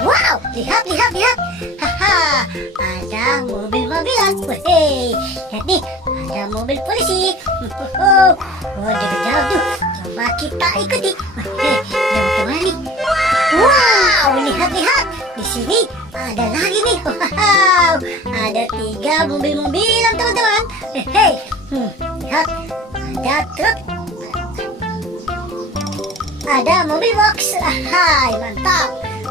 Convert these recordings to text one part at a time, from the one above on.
Wow, lihat, lihat, lihat. Haha, ada mobil-mobilan. Wih, lihat nih, ada mobil polisi. Oh, dia jauh tuh. Coba kita ikuti. Wih, dia mau kemana nih? Wow, lihat, lihat. Di sini ada lagi nih. Wow, ada 3 mobil-mobilan teman-teman. Hei, lihat, ada truk. Ada mobil box. Hai, mantap.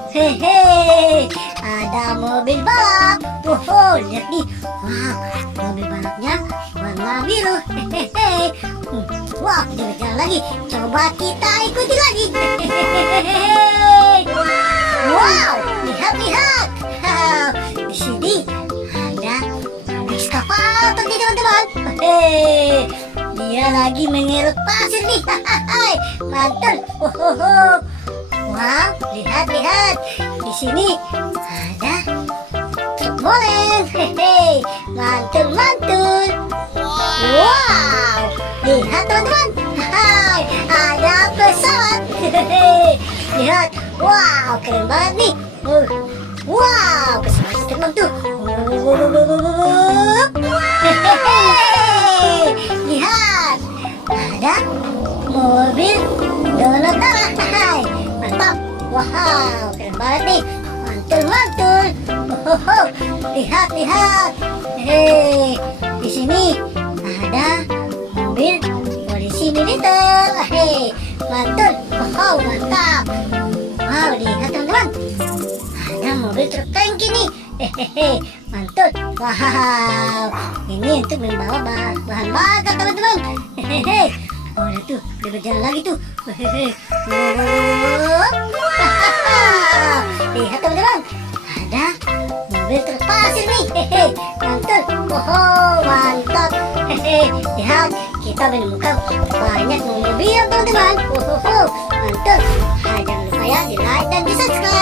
Hehe, ada mobil balap. Wow, lihat nih. Wow, mobil balapnya warna biru. Hehehe. Wow, dia berjalan lagi. Coba kita ikuti lagi. Hehehe. Wow, lihat, lihat. Di sini ada ekskavator nih teman-teman. Hehehe. Dia lagi mengeruk pasir nih. Hai, mantul. Wow, lihat, lihat. Di sini ada truk molen. Hehe, mantul, mantul. Wow, lihat teman-teman. Hai, ada pesawat. Hehe, lihat. Wow, keren banget nih. Wow, pesawat terbang tuh. Hehehe, lihat. Ada mobil donat arah. Hai, mantap. Wow, keren banget nih. Mantul, mantul. Lihat, lihat. Hei, di sini ada mobil polisi militer. Hei, mantul. Wow, mantap. Wow, lihat teman-teman. Ada mobil truk tangki nih. Hehehe, mantul. Wow, ini untuk membawa bahan bakar teman-teman. Hehehe. Oh, lihat tuh, dia berjalan lagi tuh. Hehehe. Lihat teman-teman, ada mobil truk pasir nih. Hehe, mantul. Mantap. Hehe, lihat, kita menemukan banyak mobil teman-teman. Mantul. Jangan lupa ya di like dan di subscribe.